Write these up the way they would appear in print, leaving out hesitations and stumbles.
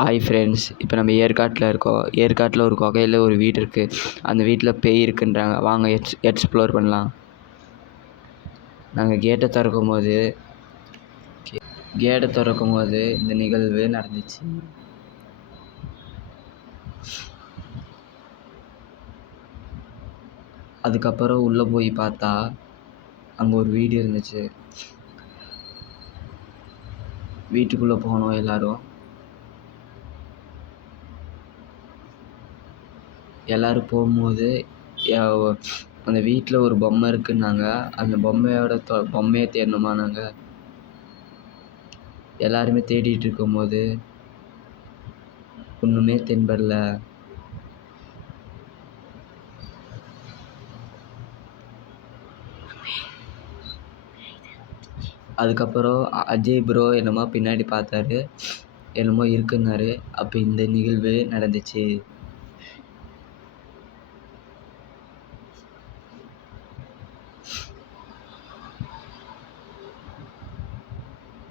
Hi friends, இப்போ நம்ம ஏற்காட்டில் இருக்கோம். ஏற்காட்டில் ஒரு குகையில் ஒரு வீடு இருக்குது. அந்த வீட்டில் பேய் இருக்குன்றாங்க. வாங்க எக்ஸ்ப்ளோர் பண்ணலாம். நாங்கள் கேட்டை திறக்கும் போது இந்த நிகழ்வு நடந்துச்சு. அதுக்கப்புறம் உள்ளே போய் பார்த்தா அங்கே ஒரு வீடு இருந்துச்சு. வீட்டுக்குள்ளே போனோம் எல்லோரும் போகும்போது அந்த வீட்டில் ஒரு பொம்மை இருக்குன்னாங்க. அந்த பொம்மையை தேடணுமா நாங்கள் எல்லாருமே தேடிட்டு இருக்கும்போது ஒன்றுமே தென்படல. அதுக்கப்புறம் அஜய் ப்ரோ என்னமோ பின்னாடி பார்த்தாரு, என்னமோ இருக்குன்னாரு. அப்போ இந்த நிகழ்வு நடந்துச்சு.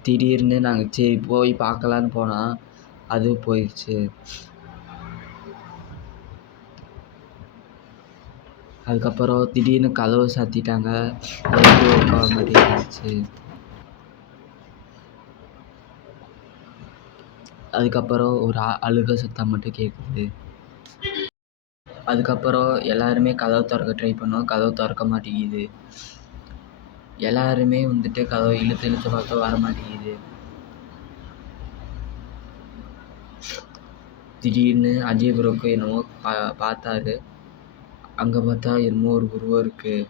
திடீர்னு நாங்கள் சரி போய் பார்க்கலான்னு போனால் அது போயிடுச்சு. அதுக்கப்புறம் திடீர்னு கதவை சாத்திட்டாங்க. மாதிரி இருந்துச்சு. அதுக்கப்புறம் ஒரு அழுகை சத்தம் மட்டும் கேட்குது. அதுக்கப்புறம் எல்லாருமே கதவை திறக்க ட்ரை பண்ணோம். கதவை திறக்க மாட்டேங்குது. எல்லாருமே வந்துட்டு கதவை இழுத்து பார்த்தா வர மாட்டேங்குது. திடீர்னு அஜய் ப்ரோக்கு என்னமோ பார்த்தாரு. அங்கே பார்த்தா என்னமோ ஒரு உருவம் இருக்குது.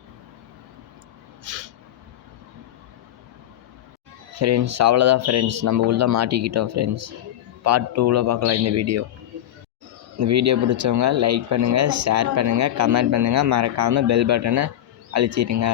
ஃப்ரெண்ட்ஸ், அவ்வளோதான் ஃப்ரெண்ட்ஸ், நம்ம உள்ளே மாட்டிக்கிட்டோம் ஃப்ரெண்ட்ஸ். பார்ட் 2ல் பார்க்கலாம் இந்த வீடியோ பிடிச்சவங்க லைக் பண்ணுங்கள், ஷேர் பண்ணுங்கள், கமெண்ட் பண்ணுங்கள், மறக்காமல் பெல் பட்டனை அழுத்திடுங்க.